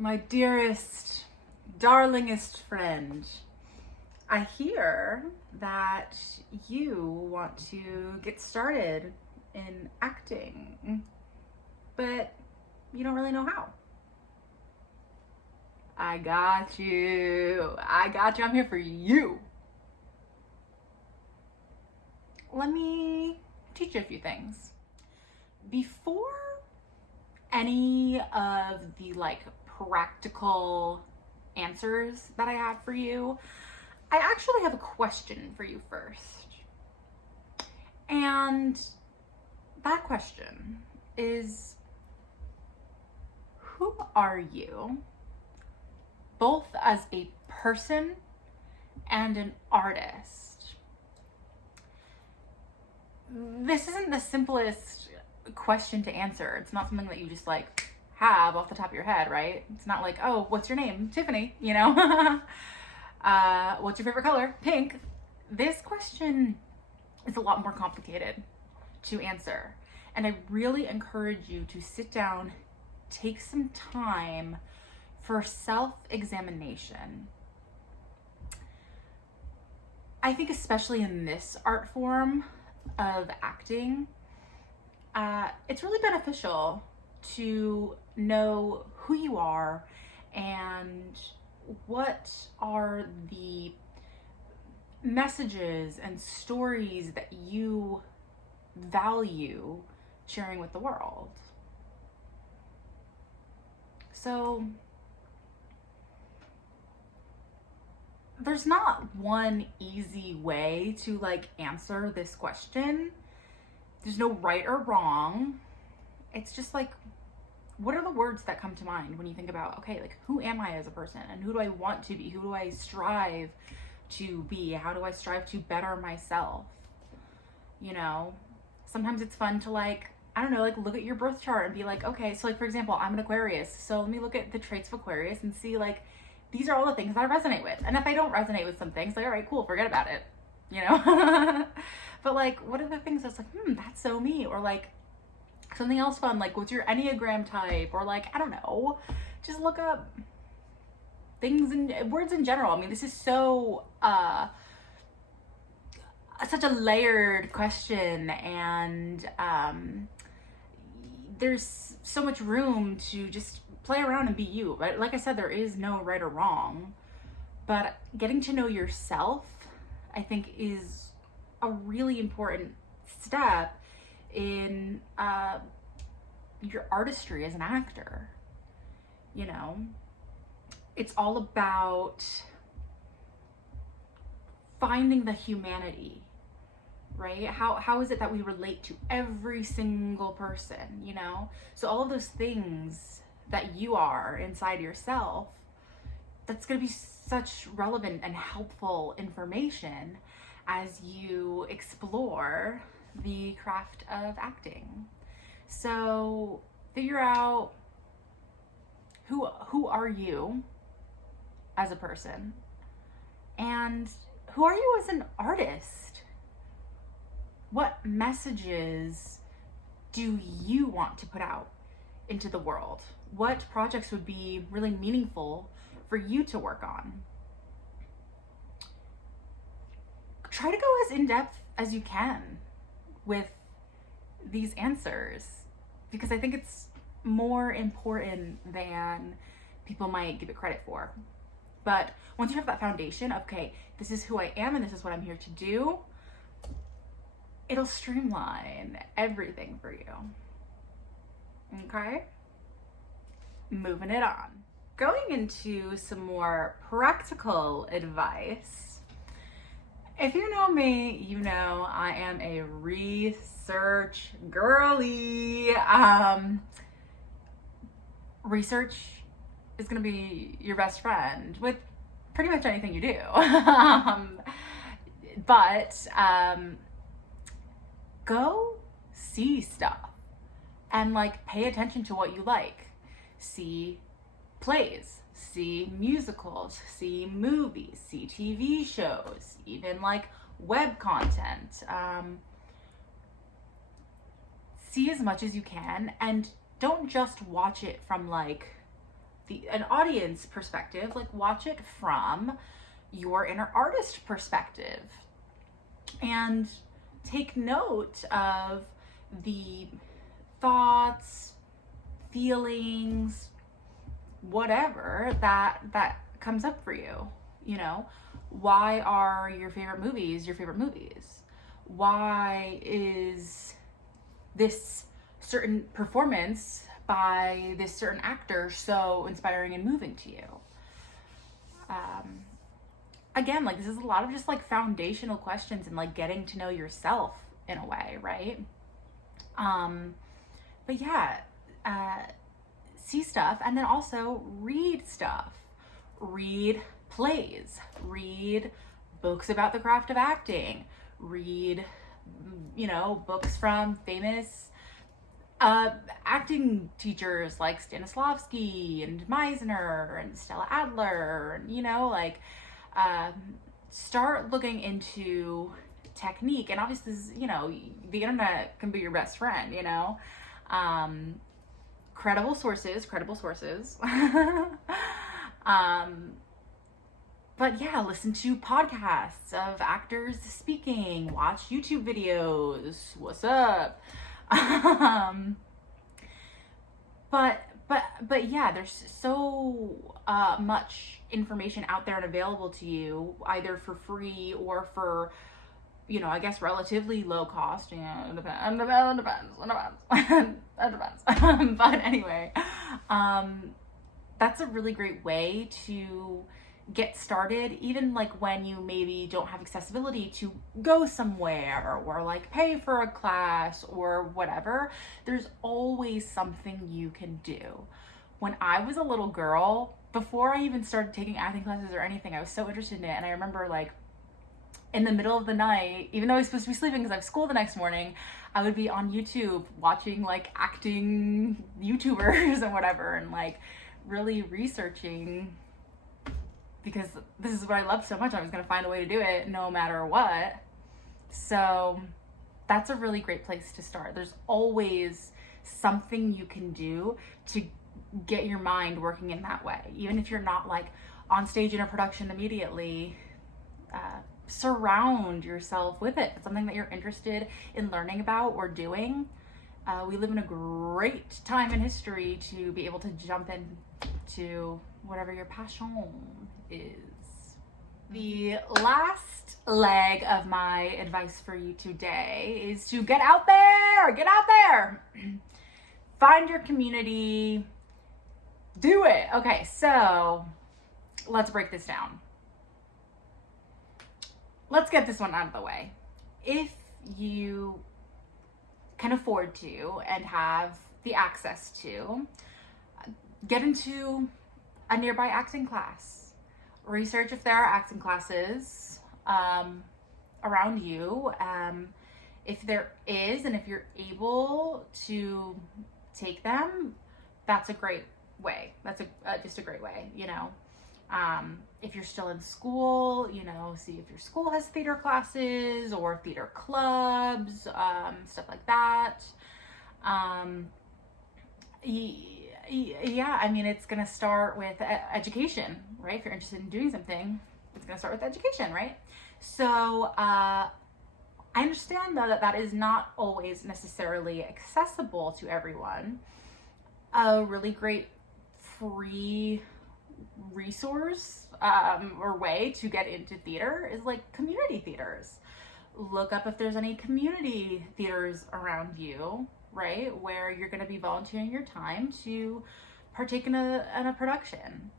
My dearest, darlingest friend, I hear that you want to get started in acting, but you don't really know how. I got you. I'm here for you. Let me teach you a few things. Before any of the practical answers that I have for you, I actually have a question for you first. And that question is, who are you, both as a person and an artist? This isn't the simplest question to answer. It's not something that you just have off the top of your head, right? It's not like, oh, what's your name? Tiffany, you know? What's your favorite color? Pink. This question is a lot more complicated to answer. And I really encourage you to sit down, take some time for self-examination. I think especially in this art form of acting, it's really beneficial to know who you are and what are the messages and stories that you value sharing with the world. So there's not one easy way to answer this question. There's no right or wrong. It's just what are the words that come to mind when you think about, okay, who am I as a person, and who do I want to be? Who do I strive to be? How do I strive to better myself? You know, sometimes it's fun to I don't know, look at your birth chart and be okay, so for example, I'm an Aquarius. So let me look at the traits of Aquarius and see these are all the things that I resonate with. And if I don't resonate with some things, all right, cool, forget about it, you know? But what are the things that's that's so me? Or something else fun, what's your Enneagram type? Or I don't know, just look up things and words in general. I mean, this is so, such a layered question, and there's so much room to just play around and be you. But like I said, there is no right or wrong, but getting to know yourself, I think, is a really important step in your artistry as an actor. You know, it's all about finding the humanity, right? How is it that we relate to every single person, you know? So all of those things that you are inside yourself, that's going to be such relevant and helpful information as you explore the craft of acting. So figure out who are you as a person, and who are you as an artist? What messages do you want to put out into the world? What projects would be really meaningful for you to work on? Try to go as in-depth as you can with these answers, because I think it's more important than people might give it credit for. But once you have that foundation, okay, this is who I am and this is what I'm here to do, it'll streamline everything for you. Okay? Moving it on. Going into some more practical advice. If you know me, you know I am a research girly. Research is gonna be your best friend with pretty much anything you do. But go see stuff and pay attention to what you like. See plays, see musicals, see movies, see TV shows, even web content. See as much as you can, and don't just watch it from an audience perspective, like watch it from your inner artist perspective and take note of the thoughts, feelings, whatever that comes up for you. You know, why are your favorite movies your favorite movies? Why is this certain performance by this certain actor so inspiring and moving to you? Again, like, this is a lot of just like foundational questions and like getting to know yourself in a way, right? But yeah, see stuff, and then also read stuff. Read plays, read books about the craft of acting, read, you know, books from famous acting teachers like Stanislavski and Meisner and Stella Adler, and, you know, like, start looking into technique. And obviously, this is, you know, the internet can be your best friend, you know. Credible sources. But yeah, listen to podcasts of actors speaking, watch YouTube videos. What's up? But yeah, there's so much information out there and available to you, either for free or for, you know, I guess relatively low cost. You know, it depends. But anyway, that's a really great way to get started, even like when you maybe don't have accessibility to go somewhere or like pay for a class or whatever. There's always something you can do. When I was a little girl, before I even started taking acting classes or anything, I was so interested in it. And I remember, like, in the middle of the night, even though I was supposed to be sleeping because I have school the next morning, I would be on YouTube watching like acting YouTubers and whatever, and like really researching, because this is what I love so much. I was going to find a way to do it no matter what. So that's a really great place to start. There's always something you can do to get your mind working in that way. Even if you're not like on stage in a production immediately, surround yourself with it. If it's something that you're interested in learning about or doing. We live in a great time in history to be able to jump into whatever your passion is. The last leg of my advice for you today is to get out there, find your community, do it. Okay, so let's break this down. Let's get this one out of the way. If you can afford to and have the access to, get into a nearby acting class. Research if there are acting classes around you. If there is, and if you're able to take them, that's a great way. That's just a great way, you know. If you're still in school, you know, see if your school has theater classes or theater clubs, stuff like that. Yeah, I mean, it's going to start with education, right? If you're interested in doing something, it's going to start with education, right? So I understand, though, that is not always necessarily accessible to everyone. A really great free resource or way to get into theater is like community theaters. Look up if there's any community theaters around you, right, where you're going to be volunteering your time to partake in a production.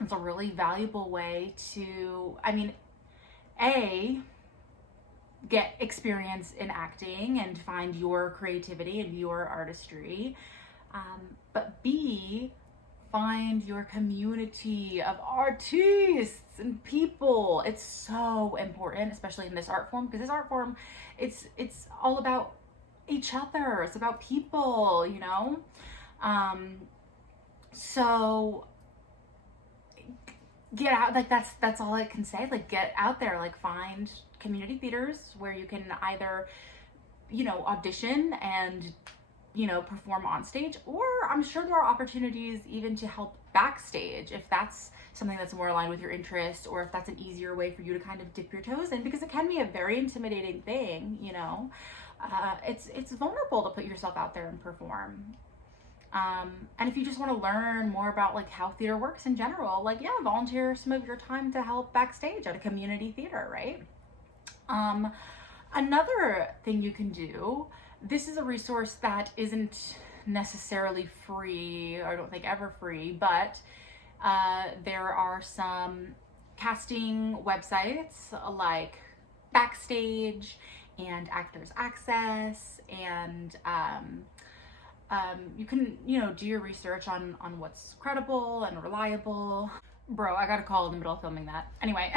It's a really valuable way to, I mean, A, get experience in acting and find your creativity and your artistry, but B, find your community of artists and people. It's so important, especially in this art form, because this art form, it's all about each other. It's about people, you know? So get out, like that's all I can say. Like, get out there, like find community theaters where you can either, you know, audition and perform on stage, or I'm sure there are opportunities even to help backstage if that's something that's more aligned with your interest, or if that's an easier way for you to kind of dip your toes in, because it can be a very intimidating thing, it's vulnerable to put yourself out there and perform. And if you just want to learn more about like how theater works in general, like, yeah, volunteer some of your time to help backstage at a community theater, right? Another thing you can do, this is a resource that isn't necessarily free, or I don't think ever free, but there are some casting websites like Backstage and Actors Access, and you can, do your research on what's credible and reliable. Bro, I got a call in the middle of filming that. Anyway,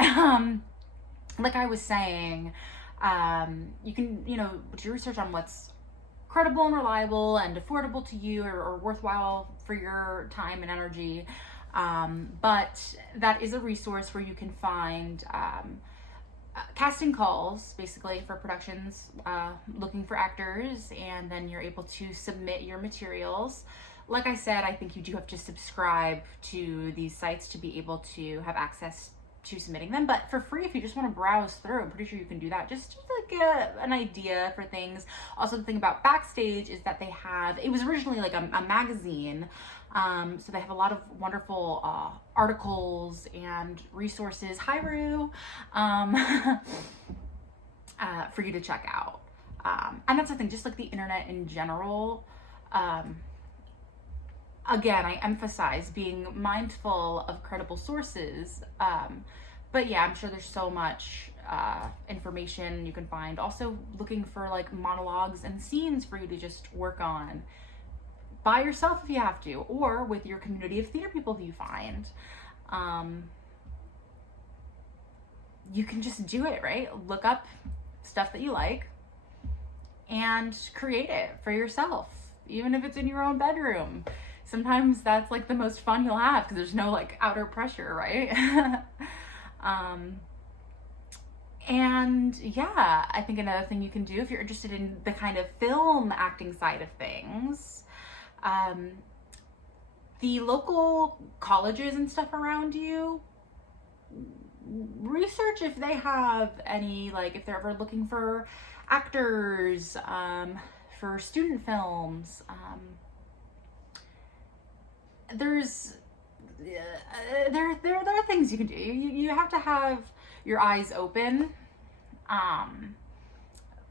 like I was saying, you can, do your research on what's credible and reliable and affordable to you, or worthwhile for your time and energy. But that is a resource where you can find casting calls, basically, for productions looking for actors, and then you're able to submit your materials. Like I said, I think you do have to subscribe to these sites to be able to have access to submitting them, but for free, if you just want to browse through, I'm pretty sure you can do that, just to like an idea for things. Also, the thing about Backstage is that it was originally like a magazine, so they have a lot of wonderful articles and resources, for you to check out. And that's the thing, just like the internet in general. Again, I emphasize being mindful of credible sources, but yeah, I'm sure there's so much information you can find. Also, looking for like monologues and scenes for you to just work on by yourself if you have to, or with your community of theater people who you find. You can just do it, right? Look up stuff that you like and create it for yourself, even if it's in your own bedroom. Sometimes that's like the most fun you'll have, because there's no like outer pressure, right? And yeah, I think another thing you can do if you're interested in the kind of film acting side of things, the local colleges and stuff around you, research if they have any, like if they're ever looking for actors for student films. There are things you can do. You have to have your eyes open,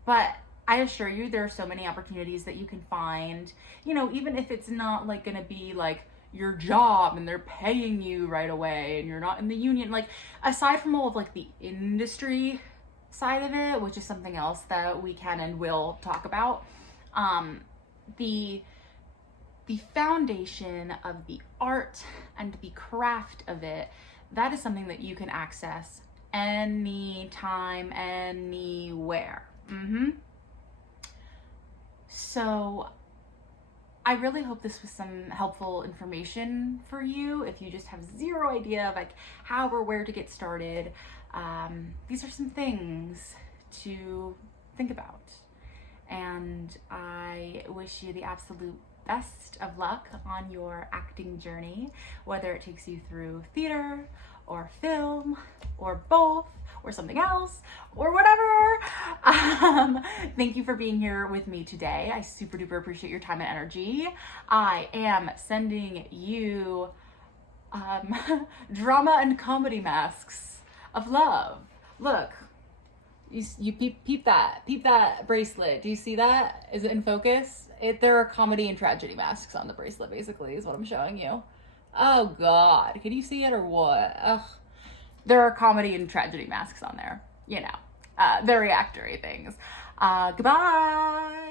but I assure you there are so many opportunities that you can find, even if it's not like gonna be like your job and they're paying you right away and you're not in the union. Like, aside from all of like the industry side of it, which is something else that we can and will talk about, the foundation of the art and the craft of it, that is something that you can access anytime, anywhere. So I really hope this was some helpful information for you. If you just have zero idea of like how or where to get started, these are some things to think about. And I wish you the absolute best of luck on your acting journey, whether it takes you through theater or film or both or something else or whatever. Thank you for being here with me today. I super duper appreciate your time and energy. I am sending you drama and comedy masks of love. Look, you peep that bracelet. Do you see that? Is it in focus? There are comedy and tragedy masks on the bracelet, basically, is what I'm showing you. Oh God, can you see it or what? Ugh. There are comedy and tragedy masks on there, very actory things. Goodbye.